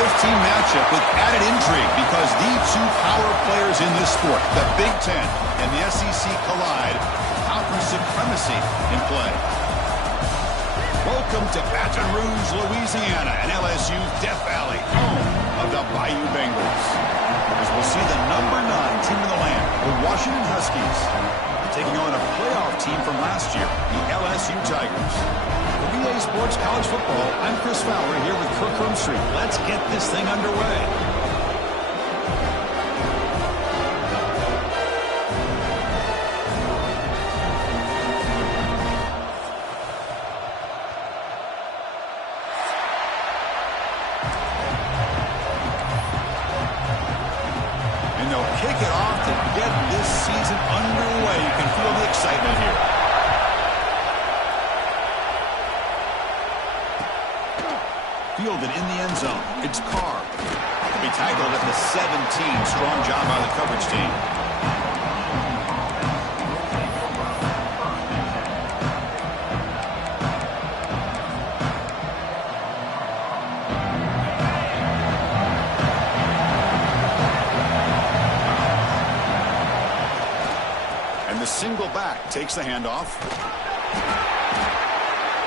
15 matchup with added intrigue because the two power players in this sport, the Big Ten and the SEC, collide. Conference supremacy in play. Welcome to Baton Rouge, Louisiana, and LSU's Death Valley, home of the Bayou Bengals. As we'll see the number 9 team in the land, the Washington Huskies, taking on a playoff team from last year, the LSU Tigers. For VA Sports College Football, I'm Chris Fowler here with Kirk Rumstreet. Let's get this thing underway. Kick it off to get this season underway. You can feel the excitement here. Fielded in the end zone. It's Carr. He'll be tackled at the 17. Strong job by the coverage team. The single back takes the handoff.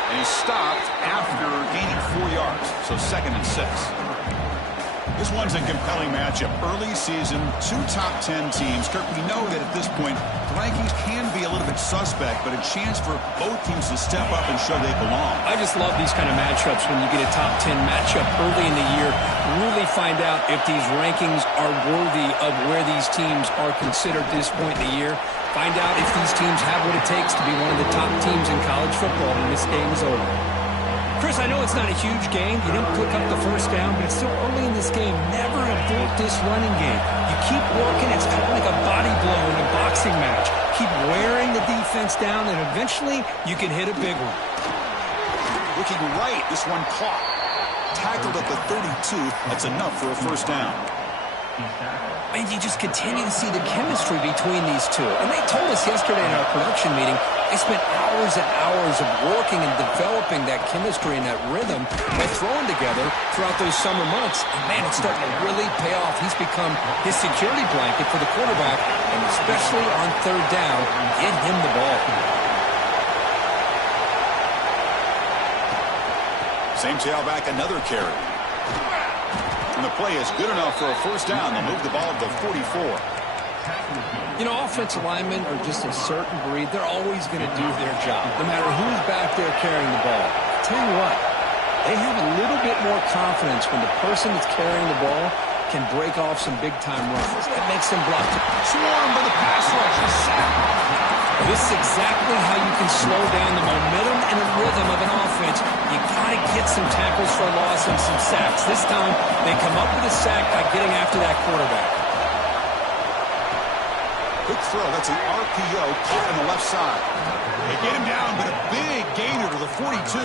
And he's stopped after gaining 4 yards. So 2nd and 6. This one's a compelling matchup. Early season, 2 top 10 teams. Kirk, we know that at this point, the rankings can be a little bit suspect, but a chance for both teams to step up and show they belong. I just love these kind of matchups when you get a top 10 matchup early in the year. Really find out if these rankings are worthy of where these teams are considered at this point in the year. Find out if these teams have what it takes to be one of the top teams in college football when this game is over. Chris, I know it's not a huge game. You didn't pick up the first down, but it's still early in this game. Never abort this running game. You keep working. It's kind of like a body blow in a boxing match. Keep wearing the defense down, and eventually you can hit a big one. Looking right, this one caught. Tackled at the 32. That's enough for a first down. And you just continue to see the chemistry between these two. And they told us yesterday in our production meeting, they spent hours and hours of working and developing that chemistry and that rhythm by throwing together throughout those summer months. And, man, it's starting to really pay off. He's become his security blanket for the quarterback, and especially on 3rd down, get him the ball. Same tailback, another carry. And the play is good enough for a first down. They'll move the ball to 44. You know, offensive linemen are just a certain breed. They're always going to do their job, no matter who's back there carrying the ball. I'll tell you what, they have a little bit more confidence when the person that's carrying the ball can break off some big-time runs. That makes them block. Swarmed by the pass rush. He's sacked. This is exactly how you can slow down the momentum and the rhythm of an offense. You got to get some tackles for a loss and some sacks. This time, they come up with a sack by getting after that quarterback. Good throw. That's an RPO caught on the left side. They get him down, but a big gainer to the 42.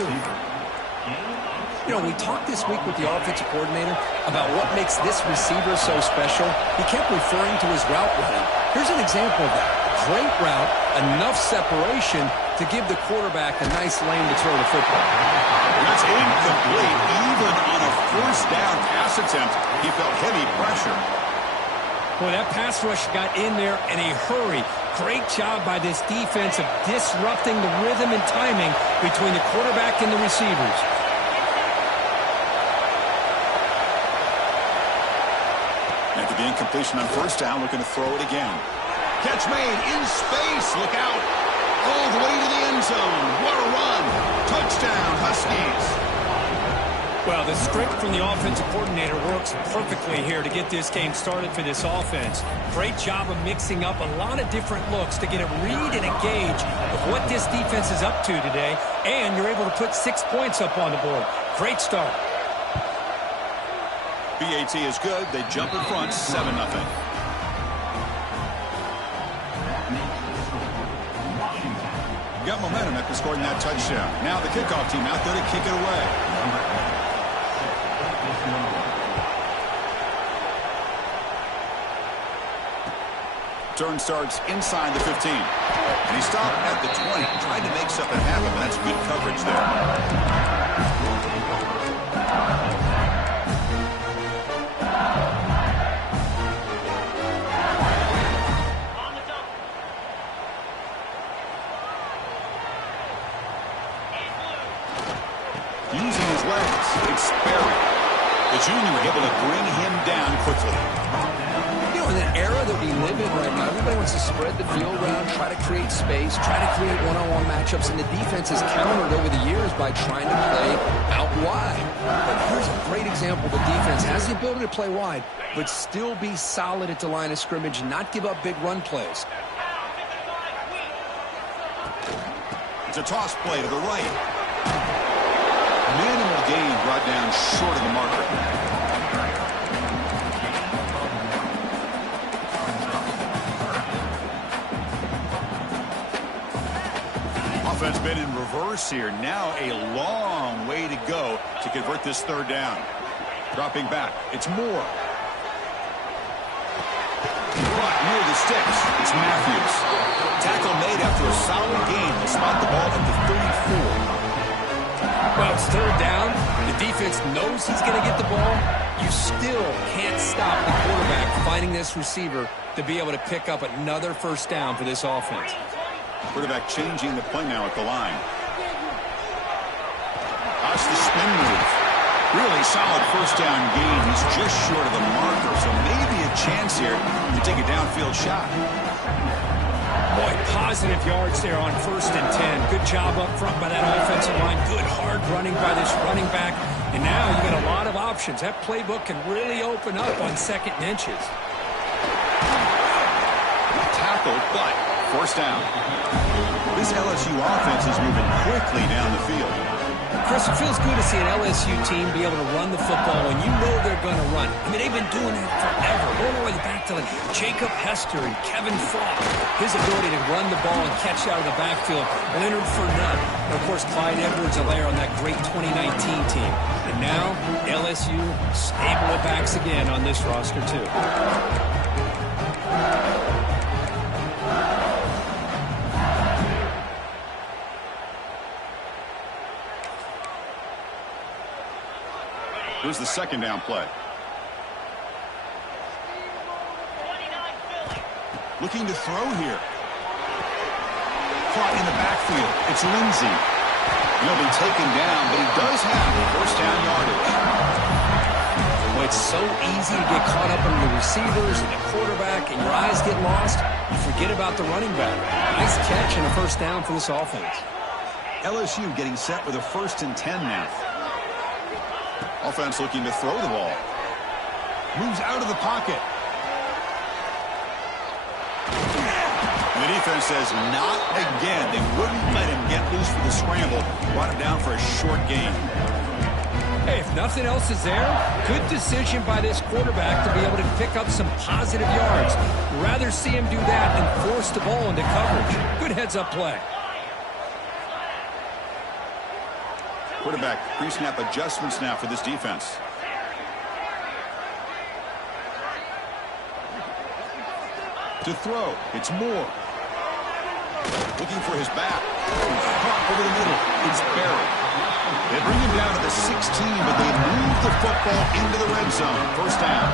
You know, we talked this week with the offensive coordinator about what makes this receiver so special. He kept referring to his route running. Here's an example of that. Great route, enough separation to give the quarterback a nice lane to throw the football. That's incomplete. Even on a first down pass attempt, he felt heavy pressure. Boy, that pass rush got in there in a hurry. Great job by this defense of disrupting the rhythm and timing between the quarterback and the receivers. After the incompletion on first down, looking to throw it again. Catch made in space. Look out. All the way to the end zone. What a run. Touchdown, Huskies. Well, the script from the offensive coordinator works perfectly here to get this game started for this offense. Great job of mixing up a lot of different looks to get a read and a gauge of what this defense is up to today, and you're able to put 6 points up on the board. Great start. BAT is good. They jump in front, 7-0. Got momentum after scoring that touchdown. Now the kickoff team out there to kick it away. Turn starts inside the 15. And he stopped at the 20, trying to make something happen, but that's good coverage there. It's Sperry. The junior able to bring him down quickly. You know, in the era that we live in right now, everybody wants to spread the field around, try to create space, try to create one-on-one matchups, and the defense has countered over the years by trying to play out wide. But here's a great example. The defense has the ability to play wide, but still be solid at the line of scrimmage and not give up big run plays. It's a toss play to the right. Minimal gain brought down short of the marker. Offense been in reverse here. Now a long way to go to convert this third down. Dropping back. It's Moore. Brought near the sticks. It's Matthews. Tackle made after a solid gain. They'll spot the ball at the 34. Well, it's third down. The defense knows he's going to get the ball. You still can't stop the quarterback finding this receiver to be able to pick up another first down for this offense. Quarterback changing the play now at the line. That's the spin move. Really solid first down gain. He's just short of the marker, so maybe a chance here to take a downfield shot. Boy, positive yards there on 1st and 10. Good job up front by that offensive line. Good hard running by this running back. And now you've got a lot of options. That playbook can really open up on 2nd and inches. Tackled, but first down. This LSU offense is moving quickly down the field. Chris, it feels good to see an LSU team be able to run the football when you know they're going to run. I mean, they've been doing that forever. Going all the way back to like Jacob Hester and Kevin Falk. His ability to run the ball and catch out of the backfield. Leonard Fournette. And, of course, Clyde Edwards-Helaire on that great 2019 team. And now, LSU stable of backs again on this roster, too. Here's the second down play. Looking to throw here. Caught in the backfield. It's Lindsey. He'll be taken down, but he does have first down yardage. Well, it's so easy to get caught up in the receivers and the quarterback, and your eyes get lost. You forget about the running back. Nice catch and a first down for this offense. LSU getting set with a 1st and 10 now. Offense looking to throw the ball. Moves out of the pocket. And the defense says not again. They wouldn't let him get loose for the scramble. Brought him down for a short gain. Hey, if nothing else is there, good decision by this quarterback to be able to pick up some positive yards. Rather see him do that than force the ball into coverage. Good heads-up play. Quarterback pre-snap adjustments now for this defense. To throw, it's Moore. Looking for his back. Caught over the middle. It's Barry. They bring him down to the 16, but they move the football into the red zone. First down.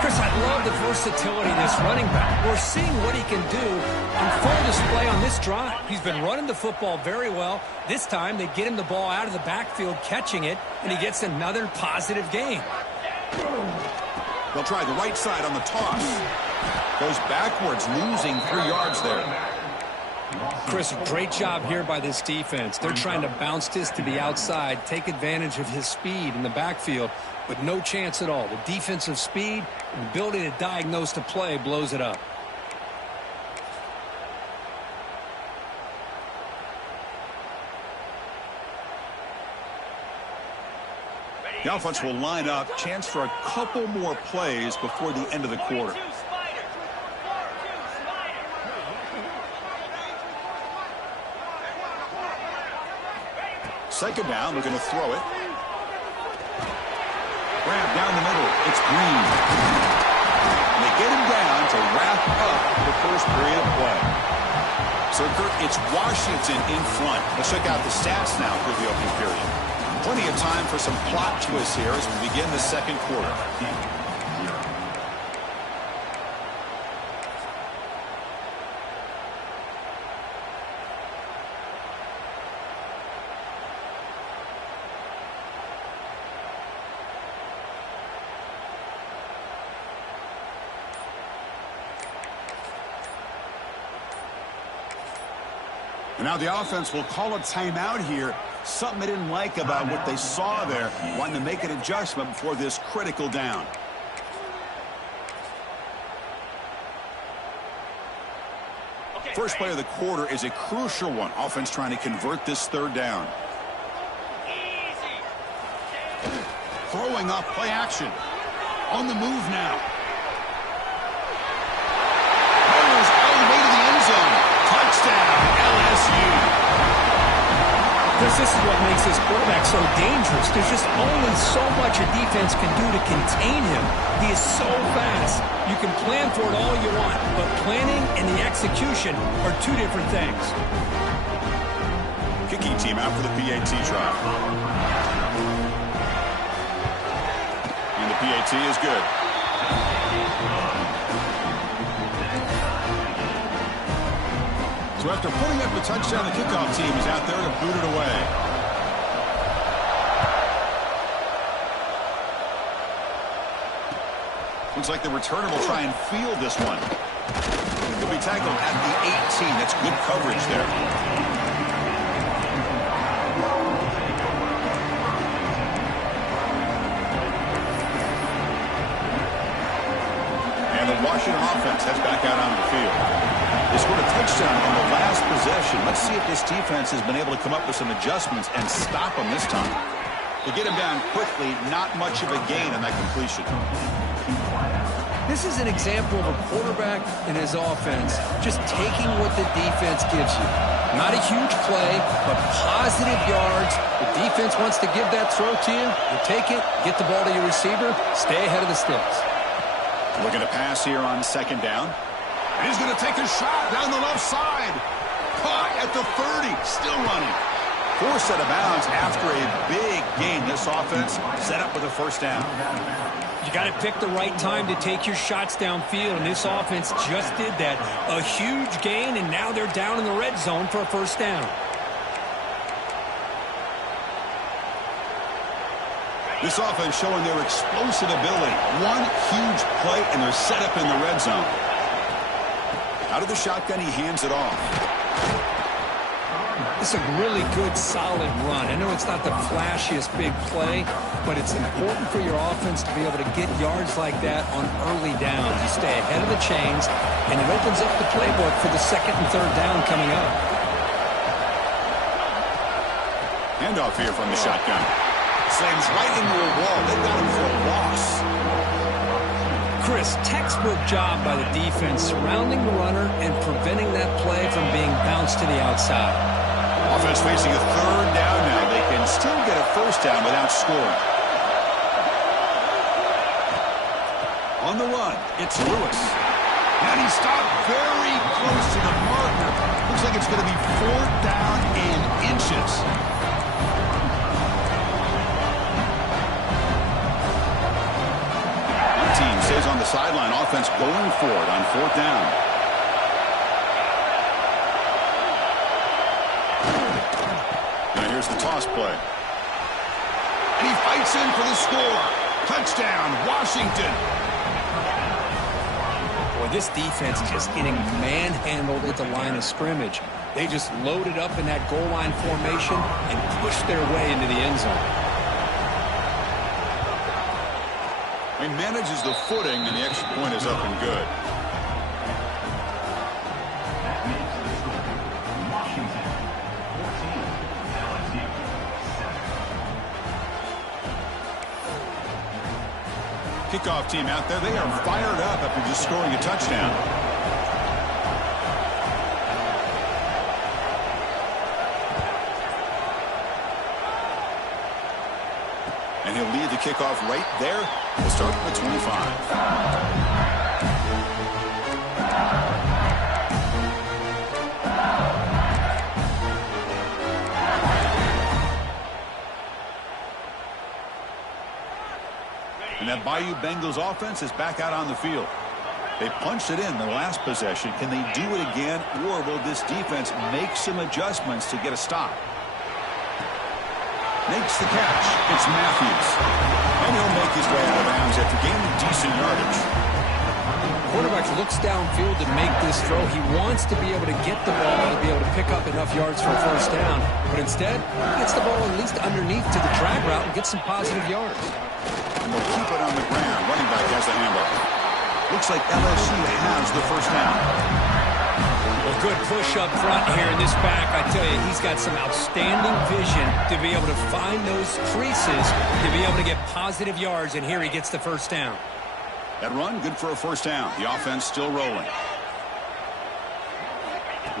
Chris, I love the versatility of this running back. We're seeing what he can do on full display on this drive. He's been running the football very well. This time, they get him the ball out of the backfield, catching it, and he gets another positive gain. They'll try the right side on the toss. Goes backwards, losing 3 yards there. Chris, great job here by this defense. They're trying to bounce this to the outside, take advantage of his speed in the backfield, but no chance at all. The defensive speed and ability to diagnose the play blows it up. The offense will line up. Chance for a couple more plays before the end of the quarter. Second down, looking to throw it. Grab down the middle. It's Green. And they get him down to wrap up the first period of play. So, Kurt, it's Washington in front. Let's check out the stats now for the opening period. Plenty of time for some plot twists here as we begin the second quarter. And now the offense will call a timeout here. Something they didn't like about what they saw there. Wanting to make an adjustment before this critical down. First play of the quarter is a crucial one. Offense trying to convert this third down. Throwing off play action. On the move now. Goes all the way to the end zone. Touchdown, LSU. This is what makes this quarterback so dangerous. There's just only so much a defense can do to contain him. He is so fast. You can plan for it all you want, but planning and the execution are two different things. Kicking team out for the PAT try. And the PAT is good. So after putting up a touchdown, the kickoff team is out there to boot it away. Looks like the returner will try and field this one. He'll be tackled at the 18. That's good coverage there. And the Washington offense heads back out on the field. They scored a touchdown on the last possession. Let's see if this defense has been able to come up with some adjustments and stop them this time. To get him down quickly, not much of a gain on that completion. This is an example of a quarterback and his offense just taking what the defense gives you. Not a huge play, but positive yards. The defense wants to give that throw to you. You take it, get the ball to your receiver, stay ahead of the sticks. Looking to pass here on second down. And he's going to take a shot down the left side. Caught at the 30, still running. Forced out of bounds after a big gain. This offense set up with a first down. You got to pick the right time to take your shots downfield, and this offense just did that. A huge gain, and now they're down in the red zone for a first down. This offense showing their explosive ability. One huge play, and they're set up in the red zone. Out of the shotgun, he hands it off. It's a really good, solid run. I know it's not the flashiest big play, but it's important for your offense to be able to get yards like that on early downs. You stay ahead of the chains, and it opens up the playbook for the second and third down coming up. Handoff here from the shotgun. Slams right into a wall. They got him for a loss. Chris, textbook job by the defense surrounding the runner and preventing that play from being bounced to the outside. Offense facing a third down now. They can still get a first down without scoring. On the run, it's Lewis. And he stopped very close to the marker. Looks like it's going to be fourth down in inches. Team stays on the sideline. Offense going for it on fourth down. Now here's the toss play. And he fights in for the score. Touchdown, Washington. Boy, this defense is just getting manhandled at the line of scrimmage. They just loaded up in that goal line formation and pushed their way into the end zone. He manages the footing, and the extra point is up and good. Kickoff team out there. They are fired up after just scoring a touchdown. And he'll lead the kickoff right there. We'll start at the 25. And that Bayou Bengals offense is back out on the field. They punched it in the last possession. Can they do it again, or will this defense make some adjustments to get a stop? Makes the catch. It's Matthews. And he'll make his way out of bounds after gaining decent yardage. quarterback looks downfield to make this throw. He wants to be able to get the ball to be able to pick up enough yards for a first down. But instead, he gets the ball at least underneath to the drag route and gets some positive yards. And they'll keep it on the ground. Running back has the handoff. Looks like LSU has the first down. Well, good push up front here in this back. I tell you, he's got some outstanding vision to be able to find those creases, to be able to get positive yards, and here he gets the first down. That run, good for a first down. The offense still rolling.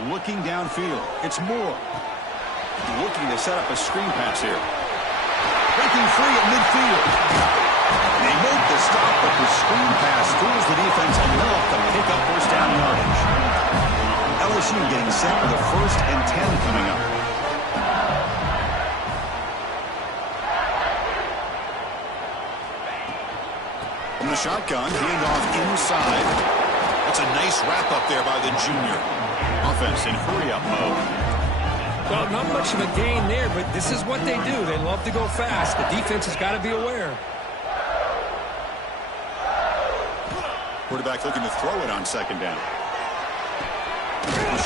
Looking downfield. It's Moore. Looking to set up a screen pass here. Breaking free at midfield. They make the stop, but the screen pass fools the defense enough to pick up first down yardage. LSU getting set for the 1st and 10 coming up. From the shotgun, handoff inside. That's a nice wrap-up there by the junior. Offense in hurry-up mode. Well, not much of a gain there, but this is what they do. They love to go fast. The defense has got to be aware. Quarterback looking to throw it on 2nd down.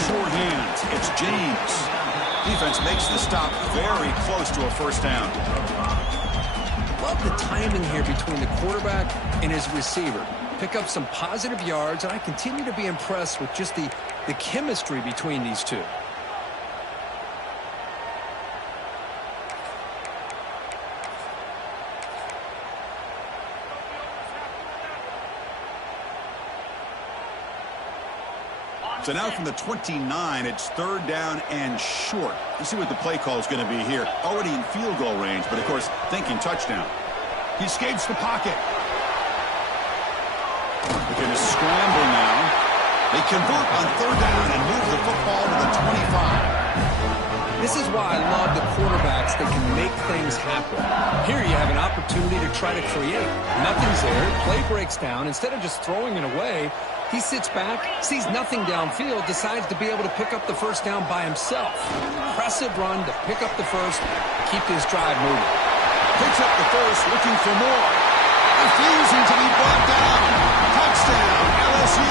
Short hands. It's James. Defense makes the stop very close to a first down. Love the timing here between the quarterback and his receiver. Pick up some positive yards, and I continue to be impressed with just the chemistry between these two. So now from the 29, it's 3rd down and short. Let's see what the play call is going to be here. Already in field goal range, but of course, thinking touchdown. He escapes the pocket. They're going to scramble now. They convert on 3rd down and move the football to the 25. This is why I love the quarterbacks that can make things happen. Here you have an opportunity to try to create. Nothing's there. Play breaks down. Instead of just throwing it away, he sits back, sees nothing downfield, decides to be able to pick up the first down by himself. Impressive run to pick up the first, keep this drive moving. Picks up the first, looking for more. Refusing to be brought down. Touchdown, LSU.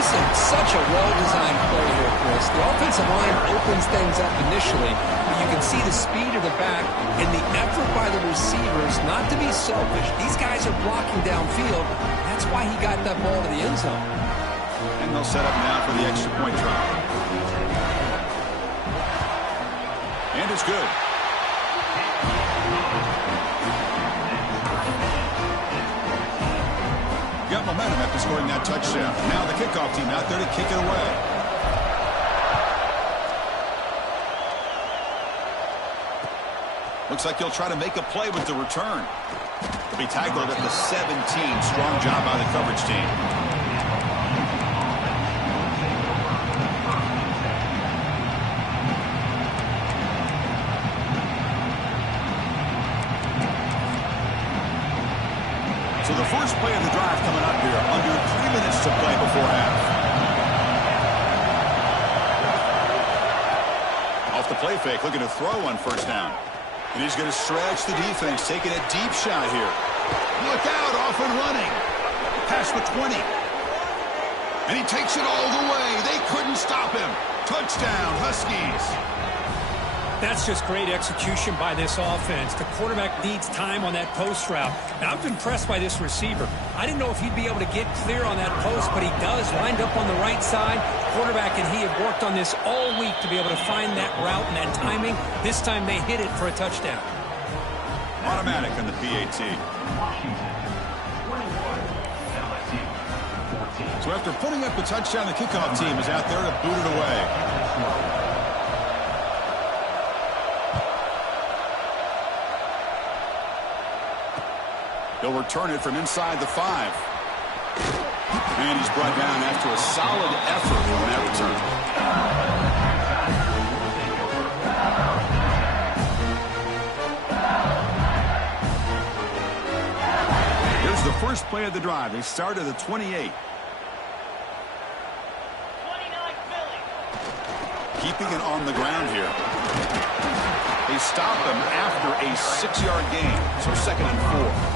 This is such a well-designed play here, Chris. The offensive line opens things up initially, but you can see the speed of the back and the effort by the receivers not to be selfish. These guys are blocking downfield. That's why he got that ball to the end zone. And they'll set up now for the extra point try. And it's good. Got momentum after scoring that touchdown. Now the kickoff team out there to kick it away. Looks like he'll try to make a play with the return. He'll be tackled at the 17. Strong job by the coverage team. So the first play of the drive coming up here. Under 3 minutes to play before half. Off the play fake, looking to throw on 1st down. And he's going to stretch the defense, taking a deep shot here. Look out, off and running. Past the 20. And he takes it all the way. They couldn't stop him. Touchdown, Huskies. That's just great execution by this offense. The quarterback needs time on that post route. Now, I'm impressed by this receiver. I didn't know if he'd be able to get clear on that post, but he does. Lined up on the right side. Quarterback and he have worked on this all week to be able to find that route and that timing. This time they hit it for a touchdown. Automatic on the PAT. So after putting up the touchdown, the kickoff team is out there to boot it away. He'll return it from inside the 5. And he's brought down after a solid effort on that return. Here's the first play of the drive. They start at the 28. Keeping it on the ground here. They stop him after a 6-yard gain. So 2nd and 4.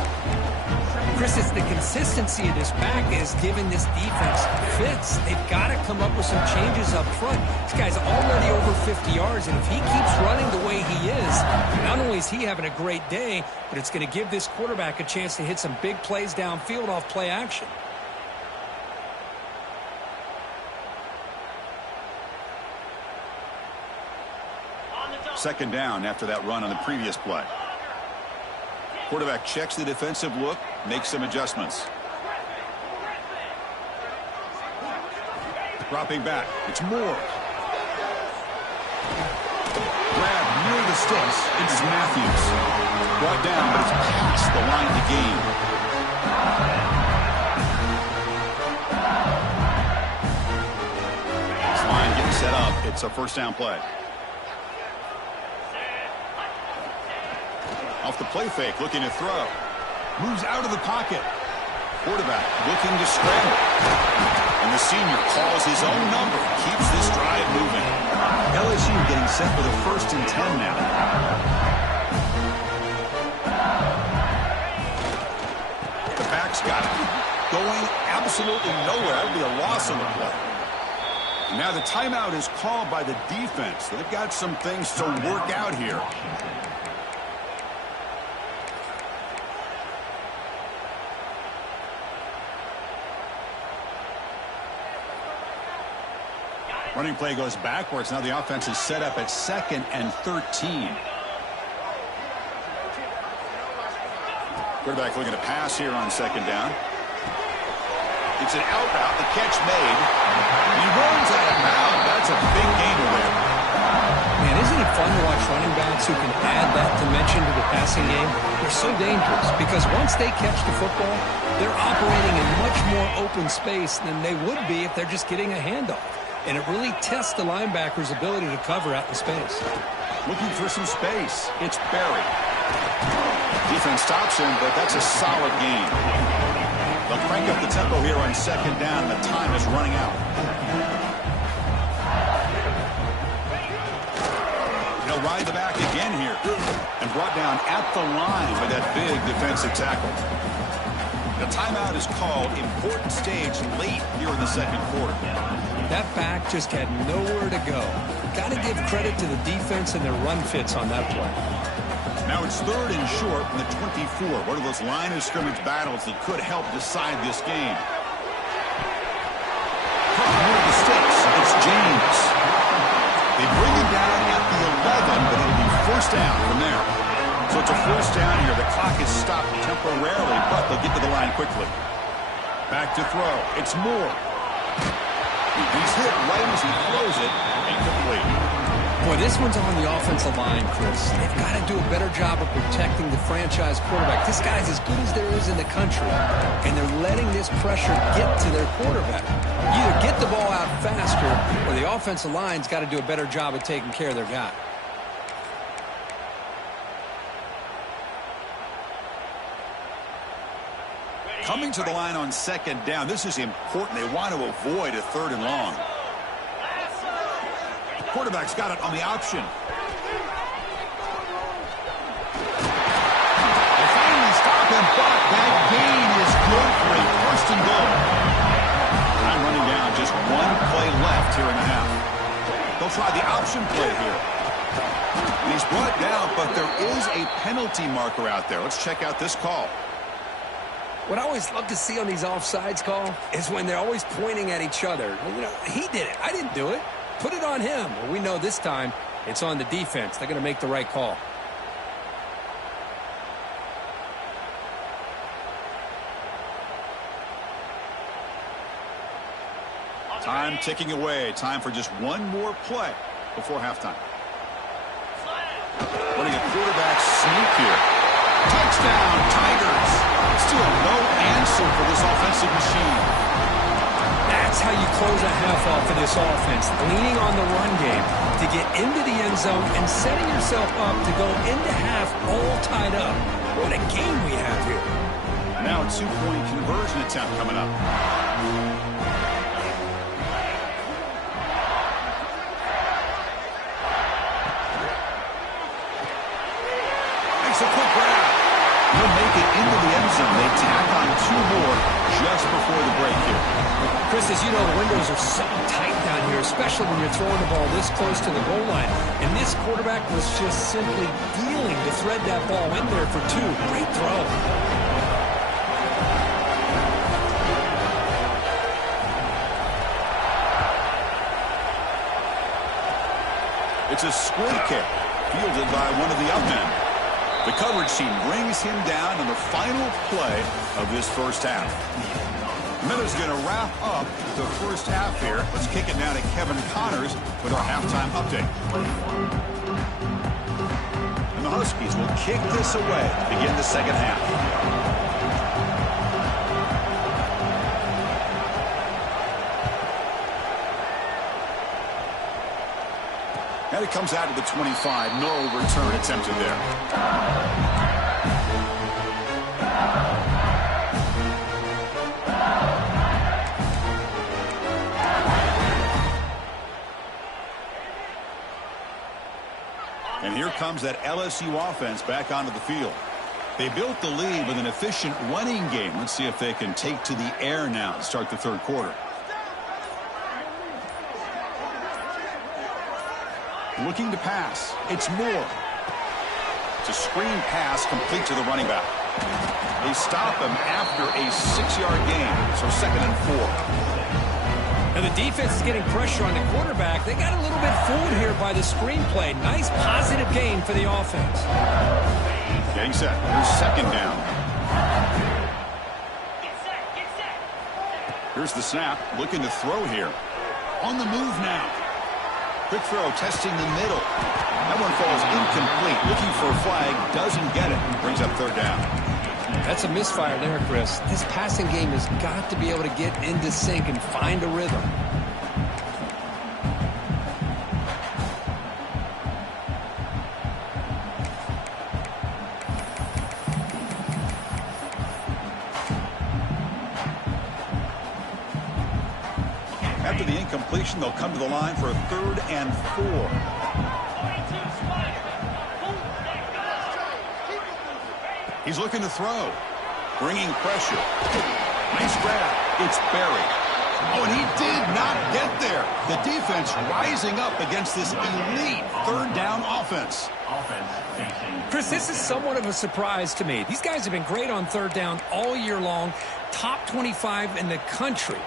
Chris, it's the consistency of this back is giving this defense fits. They've got to come up with some changes up front. This guy's already over 50 yards, and if he keeps running the way he is, not only is he having a great day, but it's going to give this quarterback a chance to hit some big plays downfield off play action. Second down after that run on the previous play. Quarterback checks the defensive look, makes some adjustments. Dropping back. It's Moore. Grab near the sticks. It's Matthews. Brought down, but it's past the line to gain. This line getting set up. It's a first down play. Off the play fake, looking to throw. Moves out of the pocket. Quarterback looking to scramble. And the senior calls his own number. Keeps this drive moving. LSU getting set for the 1st and 10 now. The back's got it. Going absolutely nowhere. That'll be a loss on the play. And now the timeout is called by the defense. They've got some things to work out here. Running play goes backwards. Now the offense is set up at 2nd and 13. Quarterback looking to pass here on 2nd down. It's an out route. The catch made. He runs out of bounds. That's a big gainer there. Man, isn't it fun to watch running backs who can add that dimension to the passing game? They're so dangerous because once they catch the football, they're operating in much more open space than they would be if they're just getting a handoff. And it really tests the linebacker's ability to cover out in space. Looking for some space. It's Barry. Defense stops him, but that's a solid gain. They'll crank up the tempo here on 2nd down. The time is running out. He'll ride the back again here. And brought down at the line by that big defensive tackle. The timeout is called. Important stage late here in the 2nd quarter. That back just had nowhere to go. Got to give credit to the defense and their run fits on that play. Now it's 3rd and short from the 24. One of those line of scrimmage battles that could help decide this game. Near the sticks, it's James. They bring him down at the 11, but it'll be 1st down from there. So it's a 1st down here. The clock is stopped temporarily, but they'll get to the line quickly. Back to throw. It's Moore. He's hit right as he throws it. Incomplete. Boy, this one's on the offensive line, Chris. They've got to do a better job of protecting the franchise quarterback. This guy's as good as there is in the country, and they're letting this pressure get to their quarterback. You either get the ball out faster, or the offensive line's got to do a better job of taking care of their guy. Coming to the line on 2nd down. This is important. They want to avoid a 3rd and long. Quarterback's got it on the option. They finally stop him, but that gain is good for a 1st and goal. Time running down. Just 1 play left here in the half. They'll try the option play here. He's brought down, but there is a penalty marker out there. Let's check out this call. What I always love to see on these offsides call is when they're always pointing at each other. You know, he did it. I didn't do it. Put it on him. Well, we know this time it's on the defense. They're going to make the right call. Time ticking away. Time for just one more play before halftime. Running a quarterback sneak here. Touchdown, Tigers. Still no answer for this offensive machine. That's how you close a half off of this offense, leaning on the run game to get into the end zone and setting yourself up to go into half all tied up. What a game we have here. Now a 2-point conversion attempt coming up. Makes a quick grab. He'll make it into the end zone. They tack on just before the break here. Chris, as you know, the windows are so tight down here, especially when you're throwing the ball this close to the goal line. And this quarterback was just simply dealing to thread that ball in there for two. Great throw. It's a square kick, fielded by one of the up men. The coverage team brings him down in the final play of this first half. Minutes going to wrap up the first half here. Let's kick it now to Kevin Connors with our halftime update. And the Huskies will kick this away to begin the second half. And it comes out to the 25. No return attempted there. And here comes that LSU offense back onto the field. They built the lead with an efficient running game. Let's see if they can take to the air now to start the third quarter. Looking to pass. It's Moore. It's a screen pass complete to the running back. They stop him after a 6-yard gain. So 2nd and 4. And the defense is getting pressure on the quarterback. They got a little bit fooled here by the screenplay. Nice positive gain for the offense. Getting set. Here's 2nd down. Here's the snap. Looking to throw here. On the move now. Quick throw, testing the middle. That one falls incomplete. Looking for a flag, doesn't get it. Brings up 3rd down. That's a misfire there, Chris. This passing game has got to be able to get into sync and find a rhythm. After the incompletion, they'll come to the line for a 3rd and 4. He's looking to throw. Bringing pressure. Nice grab. It's buried. Oh, and he did not get there. The defense rising up against this elite 3rd down offense. Chris, this is somewhat of a surprise to me. These guys have been great on 3rd down all year long. Top 25 in the country.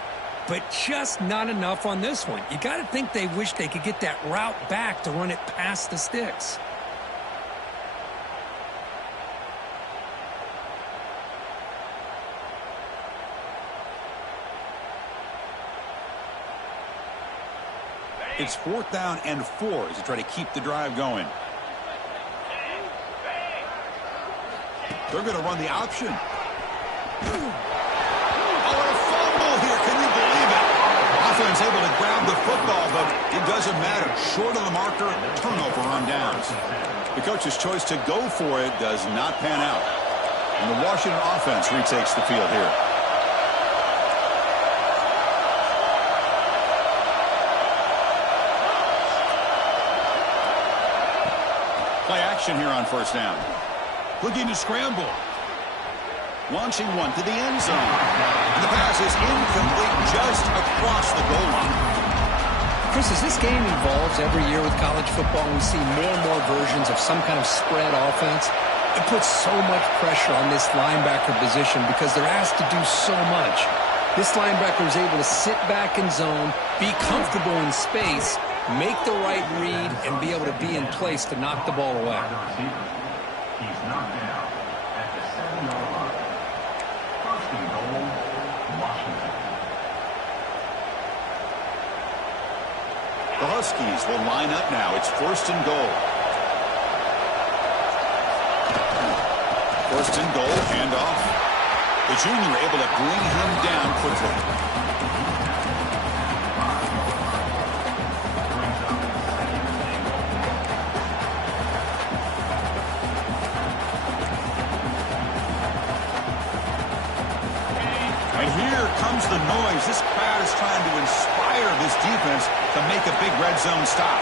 But just not enough on this one. You got to think they wish they could get that route back to run it past the sticks. It's 4th down and 4 as they try to keep the drive going. They're going to run the option. Oh, and a fumble here. Can you believe it? Offense able to grab the football, but it doesn't matter. Short of the marker, turnover on downs. The coach's choice to go for it does not pan out. And the Washington offense retakes the field here. Play action here on 1st down. Looking to scramble. Launching one to the end zone. And the pass is incomplete just across the goal line. Chris, as this game evolves every year with college football, we see more and more versions of some kind of spread offense. It puts so much pressure on this linebacker position because they're asked to do so much. This linebacker is able to sit back in zone, be comfortable in space, make the right read, and be able to be in place to knock the ball away. He's knocked down at the 7-yard line. 1st and goal, Washington. The Huskies will line up now. It's 1st and goal. 1st and goal, handoff. The junior able to bring him down quickly. Comes the noise. This crowd is trying to inspire this defense to make a big red zone stop.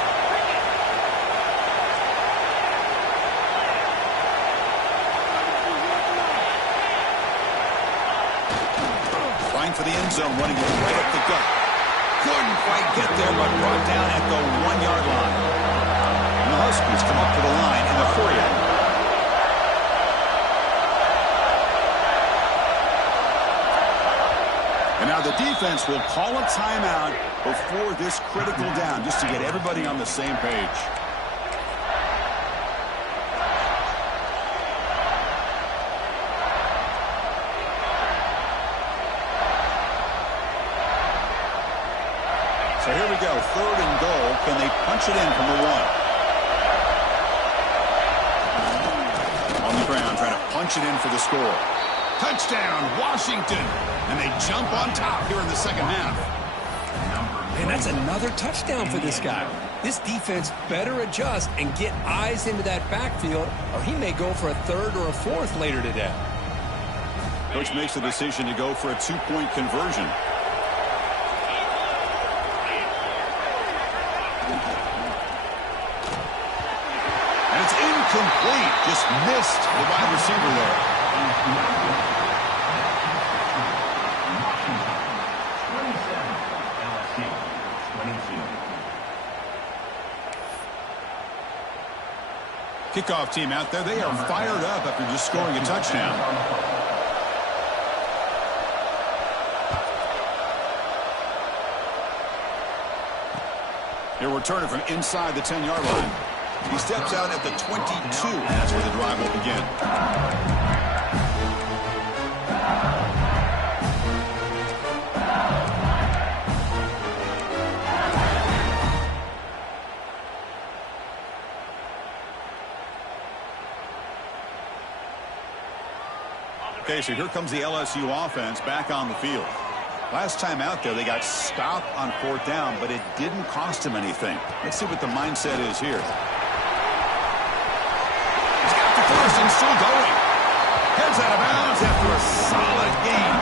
for the end zone, running it right up the gut. Couldn't quite get there, but brought down at the 1-yard line. And the Huskies come up to the line in the 40. And now the defense will call a timeout before this critical down, just to get everybody on the same page. So here we go, 3rd and goal. Can they punch it in from the 1? On the ground, trying to punch it in for the score. Touchdown, Washington. And they jump on top here in the second half. And that's another touchdown for this guy. This defense better adjust and get eyes into that backfield, or he may go for a 3rd or a 4th later today. Coach makes the decision to go for a 2-point conversion. And it's incomplete. Just missed the wide receiver there. Kickoff team out there. They are fired up after just scoring a touchdown. He'll return it from inside the 10-yard line. He steps out at the 22. That's where the drive will begin. Okay, so here comes the LSU offense back on the field. Last time out there, they got stopped on 4th down, but it didn't cost them anything. Let's see what the mindset is here. He's got the first and still going. Heads out of bounds after a solid gain.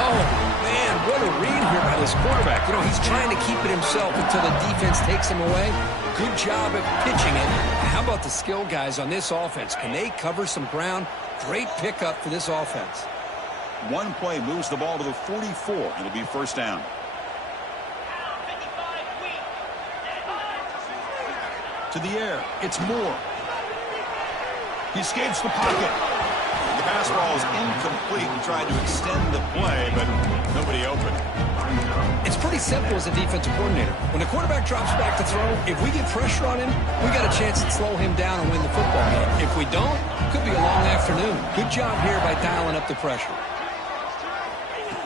Oh, man, what a read here by this quarterback. You know, he's trying to keep it himself until the defense takes him away. Good job at pitching it. How about the skill guys on this offense? Can they cover some ground? Great pickup for this offense. One play moves the ball to the 44, and it'll be 1st down. To the air, it's Moore. He escapes the pocket. The pass ball is incomplete. He tried to extend the play, but nobody open. It's pretty simple as a defensive coordinator. When the quarterback drops back to throw, if we get pressure on him, we got a chance to slow him down and win the football game. If we don't, it could be a long afternoon. Good job here by dialing up the pressure.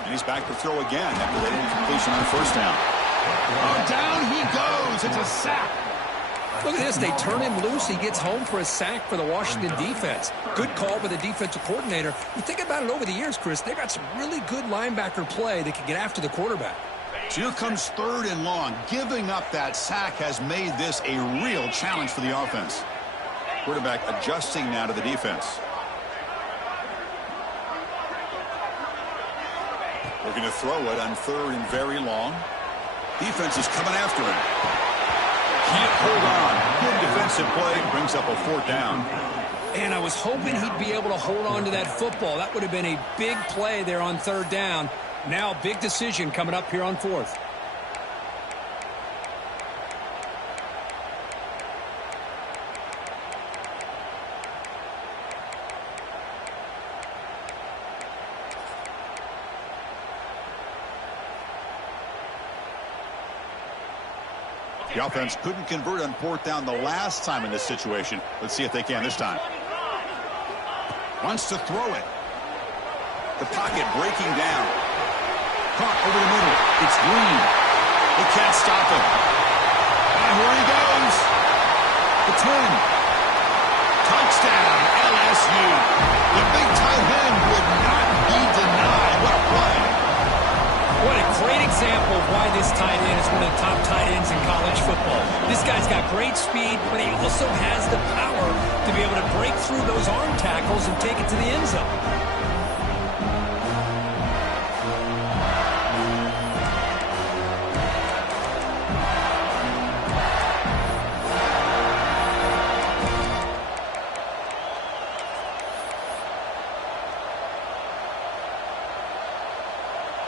And he's back to throw again after that incompletion on 1st down. Oh, down he goes. It's a sack. Look at this. They turn him loose. He gets home for a sack for the Washington defense. Good call by the defensive coordinator. You think about it over the years, Chris, they got some really good linebacker play that can get after the quarterback. So here comes 3rd and long. Giving up that sack has made this a real challenge for the offense. Quarterback adjusting now to the defense. Looking to throw it on 3rd and very long. Defense is coming after him. Can't hold on. Good defensive play. Brings up a 4th down. And I was hoping he'd be able to hold on to that football. That would have been a big play there on 3rd down. Now, big decision coming up here on 4th. The offense couldn't convert on 4th down the last time in this situation. Let's see if they can this time. Wants to throw it. The pocket breaking down. Caught over the middle. It's Green. They can't stop him. And here he goes. The 10. Touchdown, LSU. The big tight end would not be denied. What a play. What a great example of why this tight end is one of the top tight ends in college football. This guy's got great speed, but he also has the power to be able to break through those arm tackles and take it to the end zone.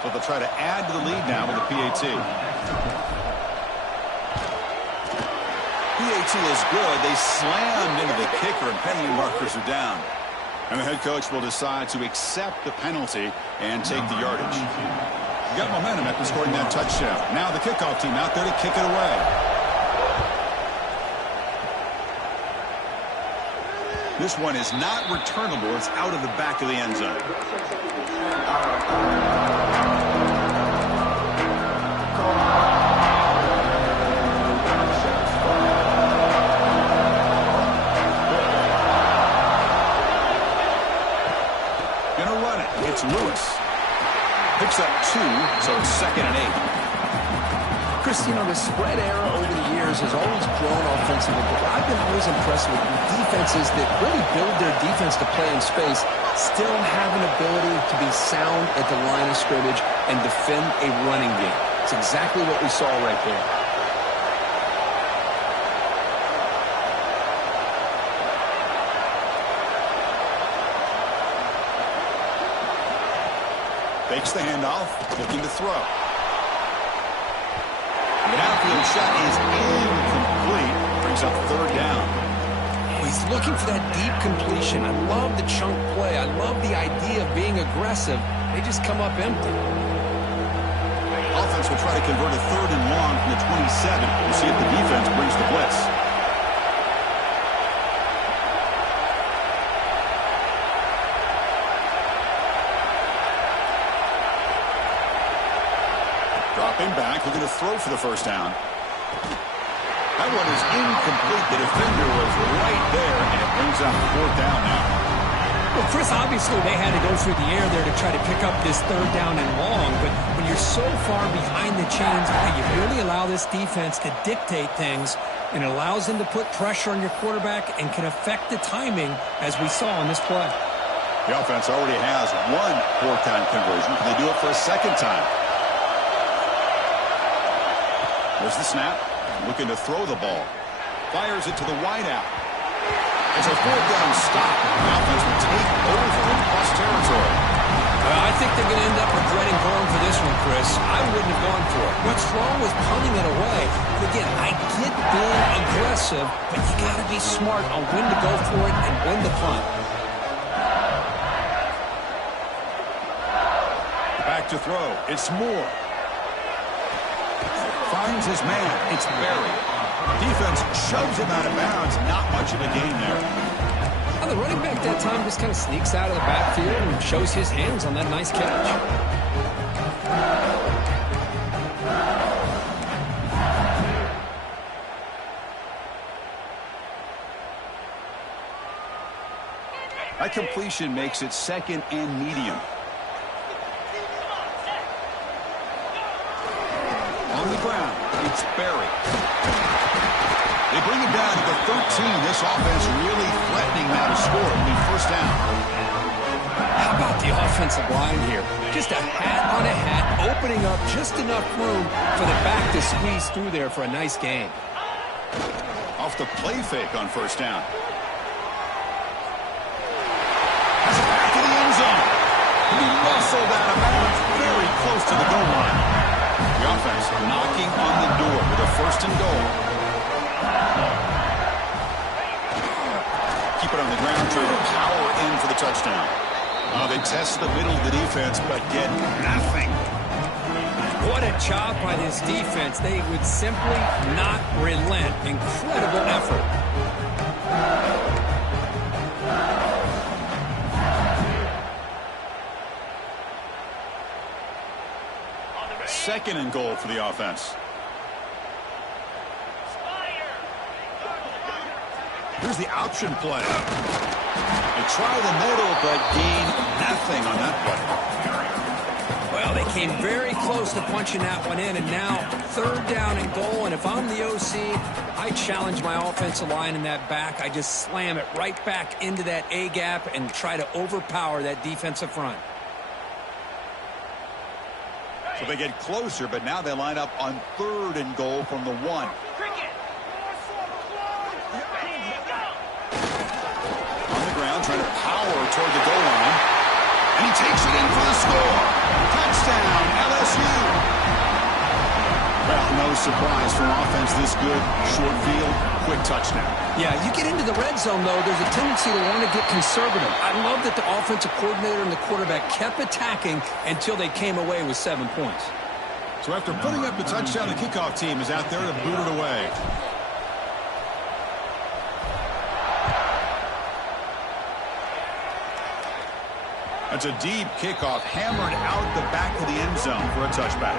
So will try to add to the lead now with the PAT. PAT is good. They slammed into the kicker, and penalty markers are down. And the head coach will decide to accept the penalty and take the yardage. You got momentum after scoring that touchdown. Now the kickoff team out there to kick it away. This one is not returnable. It's out of the back of the end zone. Gonna run it. It's Lewis. Picks up 2, so it's 2nd and 8. Chris, you know, the spread era over the years has always grown offensively, but I've been always impressed with defenses that really build their defense to play in space, still have an ability to be sound at the line of scrimmage and defend a running game. It's exactly what we saw right there. Fakes the handoff, looking to throw. The downfield shot is incomplete. Brings up 3rd down. He's looking for that deep completion. I love the chunk play. I love the idea of being aggressive. They just come up empty. Offense will try to convert a 3rd and long from the 27. We'll see if the defense brings the blitz. Dropping back, looking to throw for the 1st down. That one is incomplete. The defender was right there, and it brings up 4th down now. Well, Chris, obviously they had to go through the air there to try to pick up this 3rd down and long, but when you're so far behind the chains, you really allow this defense to dictate things, and it allows them to put pressure on your quarterback and can affect the timing, as we saw on this play. The offense already has 1 4th-down conversion. Can they do it for a 2nd time? There's the snap. Looking to throw the ball. Fires it to the wideout. It's a 4th down stop. The offense will take over in plus territory. I think they're going to end up regretting going for this one, Chris. I wouldn't have gone for it. What's wrong with punting it away? And again, I get being aggressive, but you got to be smart on when to go for it and when to punt. Back to throw. It's Moore. Finds his man. It's Barry. Defense shoves him out of bounds. Not much of a gain there. Well, the running back that time just kind of sneaks out of the backfield and shows his hands on that nice catch. That completion makes it 2nd and medium. On the ground, it's Barry. They bring it down to the 13. This offense really threatening now to score. It'll be 1st down. How about the offensive line here? Just a hat on a hat, opening up just enough room for the back to squeeze through there for a nice gain. Off the play fake on 1st down. Has it back to the end zone. He muscled out of bounds very close to the goal line. The offense knocking on the door with a 1st and goal. Keep it on the ground, trying to power in for the touchdown. They test the middle of the defense, but get nothing. What a job by this defense. They would simply not relent. Incredible effort. 2nd and goal for the offense. Here's the option play. They try the middle, but gain nothing on that play. Well, they came very close to punching that one in, and now 3rd down and goal. And if I'm the OC, I challenge my offensive line in that back. I just slam it right back into that A-gap and try to overpower that defensive front. So they get closer, but now they line up on 3rd and goal from the 1. On the ground, trying to power toward the goal line. And he takes it in for the score. Touchdown. touchdown, LSU. Well, no surprise for an offense this good. Short field, quick touchdown. Yeah, you get into the red zone, though, there's a tendency to want to get conservative. I love that the offensive coordinator and the quarterback kept attacking until they came away with 7 points. So after putting up the touchdown, the kickoff team is out there to boot it away. That's a deep kickoff, hammered out the back of the end zone for a touchback.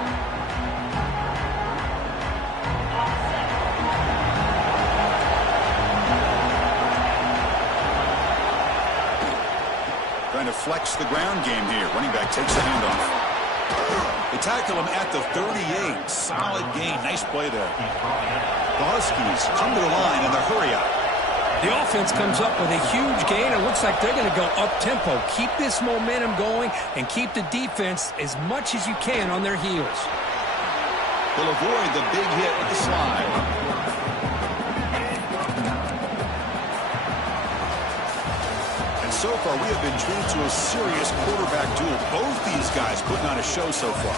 Trying to flex the ground game here. Running back takes the handoff. They tackle him at the 38. Solid gain. Nice play there. The Huskies come to the line in the hurry up. The offense comes up with a huge gain. It looks like they're going to go up-tempo. Keep this momentum going and keep the defense as much as you can on their heels. They'll avoid the big hit with the slide. And so far, we have been treated to a serious quarterback duel. Both these guys putting on a show so far.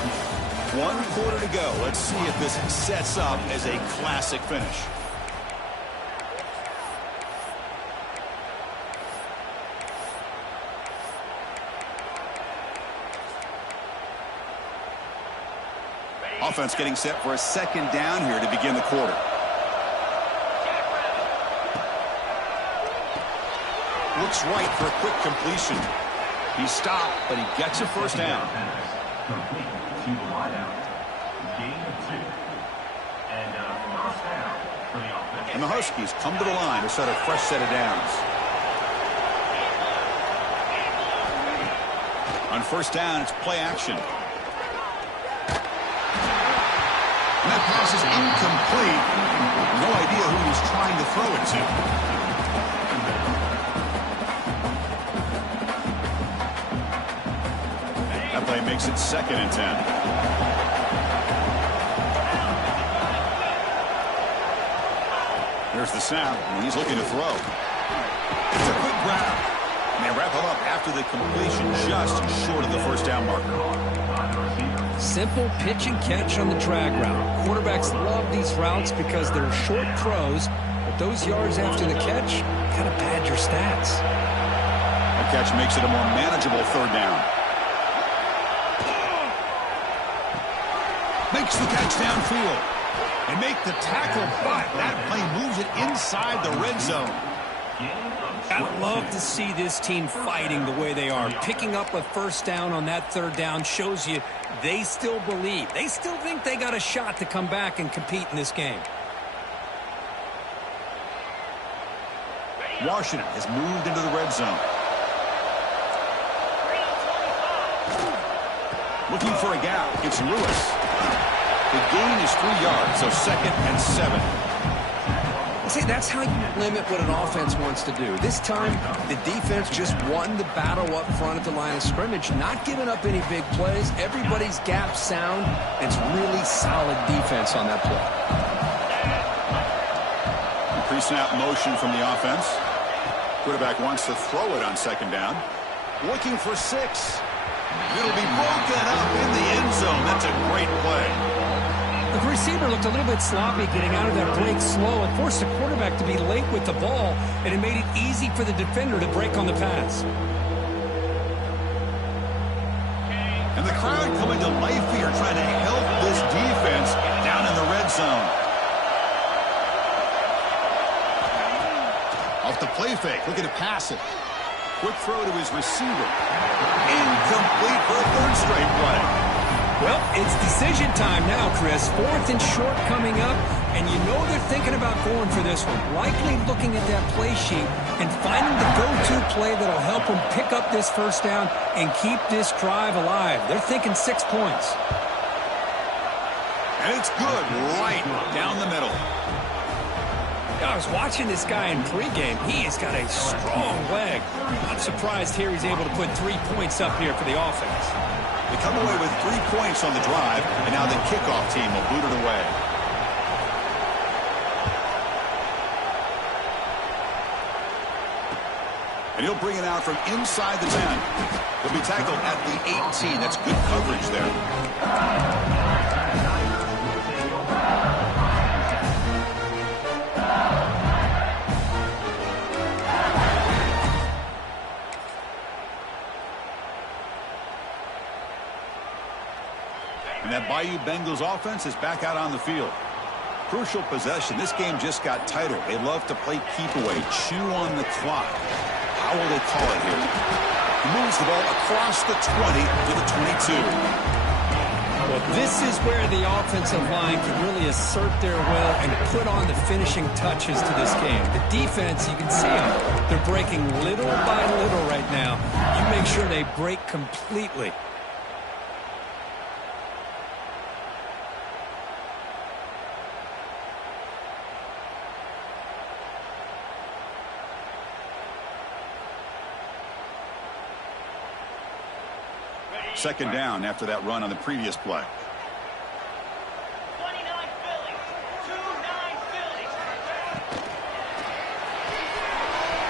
1 quarter to go. Let's see if this sets up as a classic finish. Offense getting set for a second down here to begin the quarter. Looks right for a quick completion. He stopped, but he gets a first down. Complete to the wideout. Gain of 2. And first down for the offense. And the Huskies come to the line to set a fresh set of downs. On first down, it's play action. And that pass is incomplete. No idea who he's trying to throw it to. That play makes it 2nd and 10. Here's the snap, and he's looking to throw. It's a quick grab. And they wrap him up after the completion just short of the first down marker. Simple pitch and catch on the drag route. Quarterbacks love these routes because they're short throws, but those yards after the catch kind of pad your stats. That catch makes it a more manageable 3rd down. Makes the catch downfield. And make the tackle, but that play moves it inside the red zone. I love to see this team fighting the way they are. Picking up a first down on that 3rd down shows you they still believe. They still think they got a shot to come back and compete in this game. Washington has moved into the red zone. Looking for a gap. It's Lewis. The gain is 3 yards, so 2nd and 7. See, that's how you limit what an offense wants to do. This time, the defense just won the battle up front at the line of scrimmage, not giving up any big plays. Everybody's gap sound. It's really solid defense on that play. Pre-snap motion from the offense. Quarterback wants to throw it on 2nd down. Looking for 6. It'll be broken up in the end zone. That's a great play. The receiver looked a little bit sloppy getting out of that break slow. It forced the quarterback to be late with the ball, and it made it easy for the defender to break on the pass. And the crowd coming to life here, trying to help this defense down in the red zone. Off the play fake, looking to pass it. Quick throw to his receiver. Incomplete for a 3rd straight play. Well, it's decision time now, Chris. 4th and short coming up, and you know they're thinking about going for this one. Likely looking at that play sheet and finding the go-to play that'll help them pick up this first down and keep this drive alive. They're thinking 6 points. And it's good right down the middle. I was watching this guy in pregame. He has got a strong leg. I'm surprised here he's able to put 3 points up here for the offense. They come away with 3 points on the drive, and now the kickoff team will boot it away. And he'll bring it out from inside the 10. He'll be tackled at the 18. That's good coverage there. And that Bayou Bengals offense is back out on the field. Crucial possession. This game just got tighter. They love to play keep away, chew on the clock. How will they call it here? He moves the ball across the 20 to the 22. Well, this is where the offensive line can really assert their will and put on the finishing touches to this game. The defense, you can see them. They're breaking little by little right now. You make sure they break completely. Second down after that run on the previous play. 29 Philly. 2-9 Philly.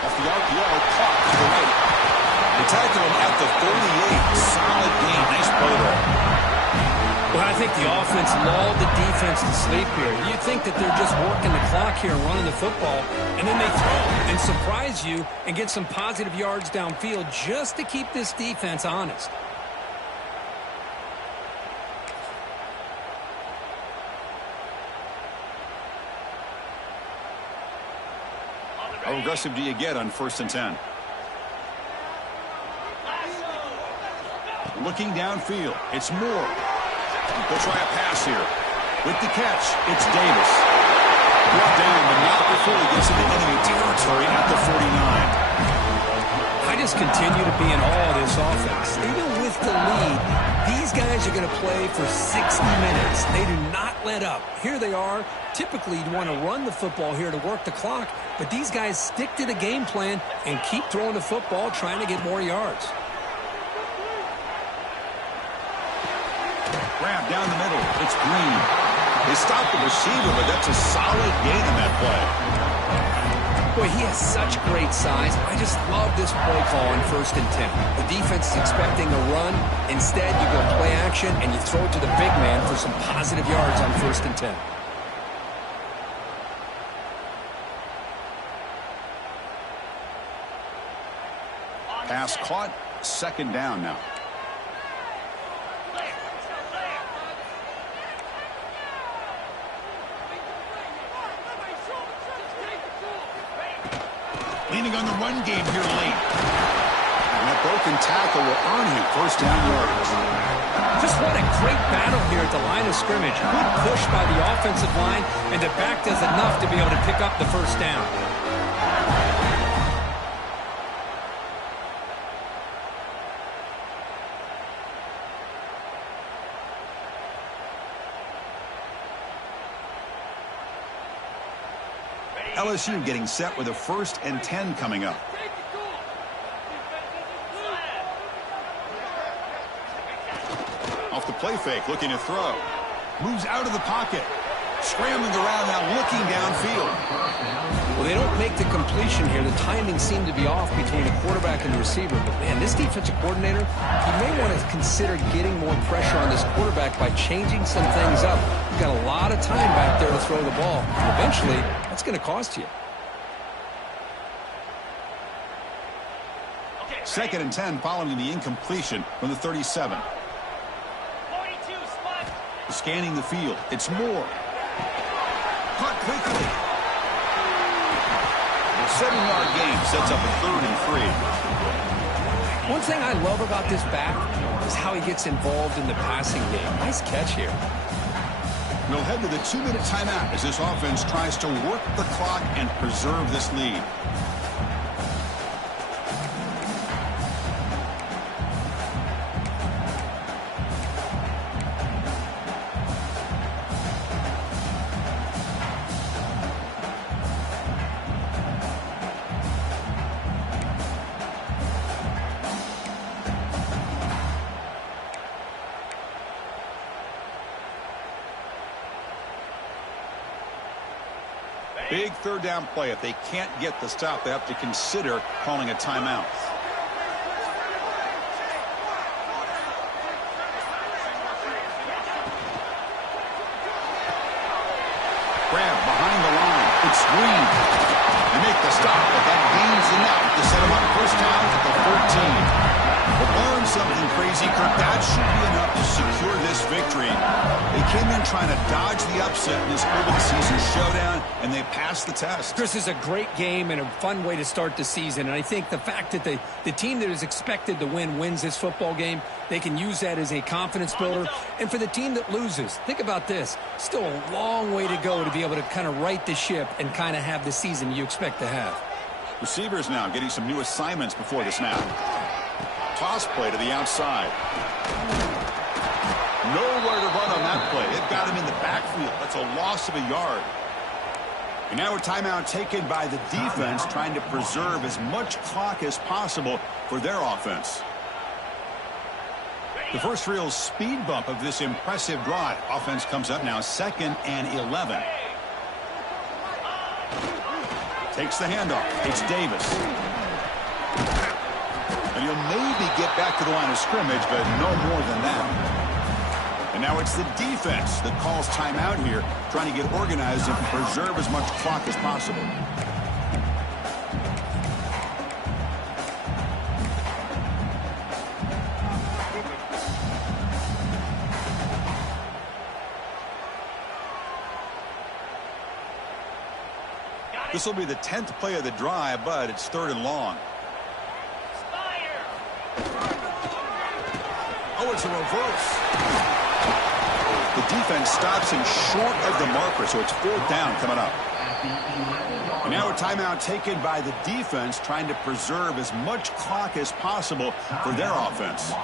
Off the RPO, caught to the right. They tackled him at the 38. Solid gain. Nice play there. Well, I think the offense lulled the defense to sleep here. You think that they're just working the clock here and running the football, and then they throw and surprise you and get some positive yards downfield just to keep this defense honest. How aggressive do you get on 1st and 10? Looking downfield, it's Moore. They'll try a pass here. With the catch, it's Davis. Brought down, but not before he gets into enemy territory at the 49. I just continue to be in awe of this offense. Even with the lead, these guys are going to play for 60 minutes. They do not let up. Here they are. Typically, you'd want to run the football here to work the clock, but these guys stick to the game plan and keep throwing the football, trying to get more yards. Grab down the middle. It's Green. They stopped the receiver, but that's a solid gain in that play. Boy, he has such great size. I just love this play call on 1st and 10. The defense is expecting a run. Instead, you go play action, and you throw it to the big man for some positive yards on 1st and 10. Pass caught. 2nd down now. Leaning on the run game here late. And that broken tackle will earn him 1st down yards. Just what a great battle here at the line of scrimmage. Good push by the offensive line, and the back does enough to be able to pick up the 1st down. LSU getting set with a 1st and 10 coming up. Off the play fake, looking to throw. Moves out of the pocket. Scrambling around now, looking downfield. Well, they don't make the completion here. The timing seemed to be off between the quarterback and the receiver. But, man, this defensive coordinator, he may want to consider getting more pressure on this quarterback by changing some things up. You've got a lot of time back there to throw the ball. And eventually, that's going to cost you. 2nd and 10 following the incompletion from the 37. 42 spot. Scanning the field. It's Moore. Caught quickly. A 7-yard gain sets up a 3rd and 3. One thing I love about this back is how he gets involved in the passing game. Nice catch here. We'll head to the 2-minute timeout as this offense tries to work the clock and preserve this lead. Big third down play. If they can't get the stop, they have to consider calling a timeout. Grab behind the line. It's Green. They make the stop, but that gains enough to set them up first down at the 14. But learn something crazy, Kirk. That should be enough to secure this victory. They came in trying to dodge the upset in this early season showdown, and they passed the test. Chris, is a great game and a fun way to start the season. And I think the fact that the team that is expected to win wins this football game, they can use that as a confidence builder. And for the team that loses, think about this. Still a long way to go to be able to kind of right the ship and kind of have the season you expect to have. Receivers now getting some new assignments before the snap. Toss play to the outside. Nowhere to run on that play. It got him in the backfield. That's a loss of a yard. And now a timeout taken by the defense, trying to preserve as much clock as possible for their offense. The first real speed bump of this impressive drive. Offense comes up now 2nd and 11. Takes the handoff. It's Davis. And he'll maybe get back to the line of scrimmage, but no more than that. And now it's the defense that calls timeout here, trying to get organized and preserve as much clock as possible. This will be the 10th play of the drive, but it's 3rd and long. Oh, it's a reverse. The defense stops him short of the marker, so it's 4th down coming up. And now a timeout taken by the defense, trying to preserve as much clock as possible for their offense.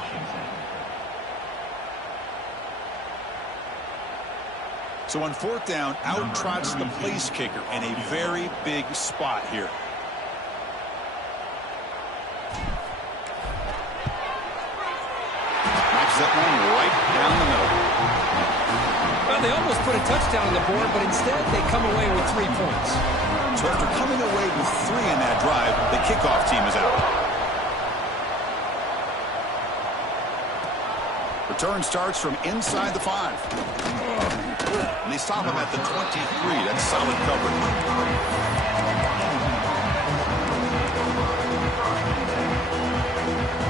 So on 4th down, out trots the place kicker in a very big spot here. That one right down the middle. Well, they almost put a touchdown on the board, but instead they come away with 3 points. So after coming away with 3 in that drive, the kickoff team is out. Return starts from inside the 5. And they stop him at the 23. That's solid coverage.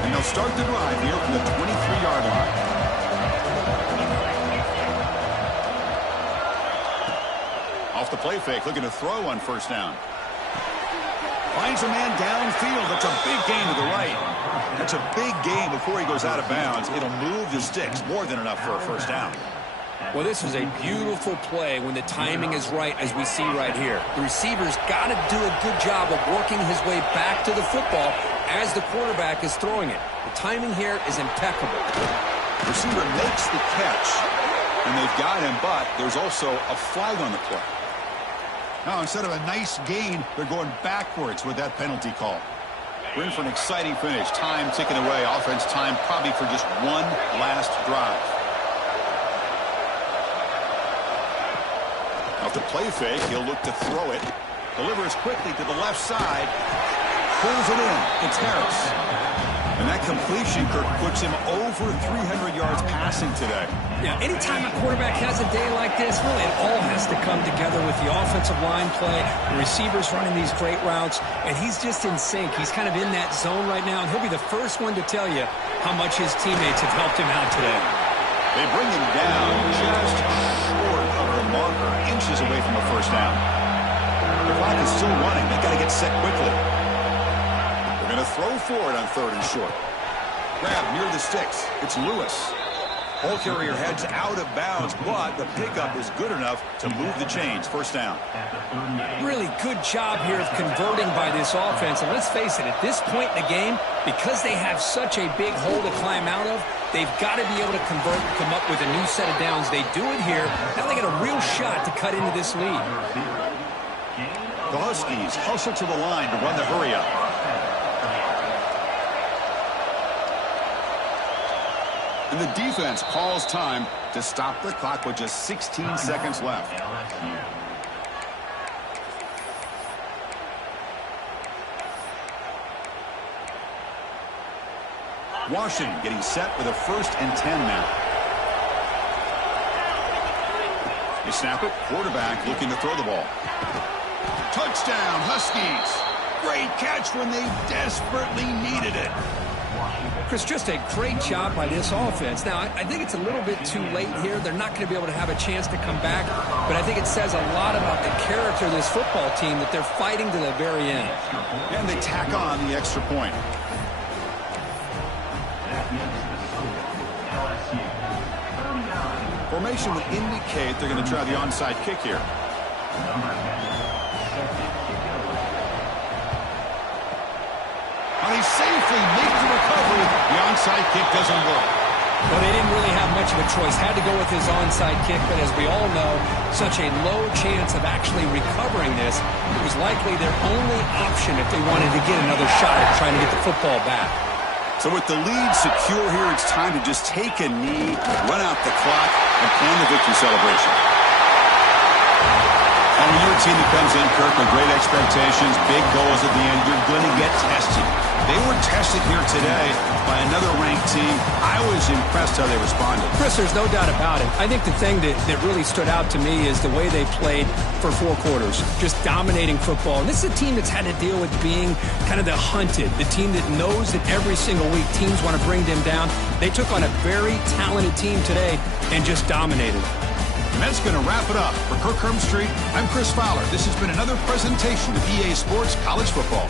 And they'll start the drive here from the 23-yard line. Off the play fake, looking to throw on 1st down. Finds a man downfield. That's a big gain to the right. That's a big gain before he goes out of bounds. It'll move the sticks, more than enough for a 1st down. Well, this is a beautiful play when the timing is right, as we see right here. The receiver's got to do a good job of working his way back to the football as the quarterback is throwing it. The timing here is impeccable. Receiver makes the catch, and they've got him, but there's also a flag on the play. Now, instead of a nice gain, they're going backwards with that penalty call. We're in for an exciting finish. Time ticking away. Offense time probably for just one last drive. Off the play fake, he'll look to throw it. Delivers quickly to the left side. Pulls it in. It's Harris. And that completion, Kirk, puts him over 300 yards passing today. Yeah, anytime a quarterback has a day like this, really it all has to come together with the offensive line play, the receivers running these great routes, and he's just in sync. He's kind of in that zone right now, and he'll be the first one to tell you how much his teammates have helped him out today. They bring him down just short of the marker, inches away from a 1st down. The clock is still running. They've got to get set quickly. They're going to throw for it on 3rd and short. Grab near the sticks. It's Lewis. Ball carrier heads out of bounds, but the pickup is good enough to move the chains. 1st down. Really good job here of converting by this offense. And let's face it, at this point in the game, because they have such a big hole to climb out of, they've got to be able to convert and come up with a new set of downs. They do it here. Now they got a real shot to cut into this lead. The Huskies hustle to the line to run the hurry up. And the defense calls time to stop the clock with just 16 seconds left. Washington getting set with a 1st and 10 now. They snap it. Quarterback looking to throw the ball. Touchdown, Huskies. Great catch when they desperately needed it. Chris, just a great job by this offense. Now, I think it's a little bit too late here. They're not going to be able to have a chance to come back, but I think it says a lot about the character of this football team that they're fighting to the very end. And they tack on the extra point. Formation would indicate they're going to try the onside kick here. When he safely makes the recovery, the onside kick doesn't work. Well, they didn't really have much of a choice. Had to go with his onside kick, but as we all know, such a low chance of actually recovering this. It was likely their only option if they wanted to get another shot at trying to get the football back. So with the lead secure here, it's time to just take a knee, run out the clock, and plan the victory celebration. And when you're a team that comes in, Kirk, with great expectations, big goals at the end, you're going to get tested. They were tested here today by another ranked team. I was impressed how they responded. Chris, there's no doubt about it. I think the thing that really stood out to me is the way they played for 4 quarters, just dominating football. And this is a team that's had to deal with being kind of the hunted, the team that knows that every single week teams want to bring them down. They took on a very talented team today and just dominated. And that's going to wrap it up. For Kirk Street, I'm Chris Fowler. This has been another presentation of EA Sports College Football.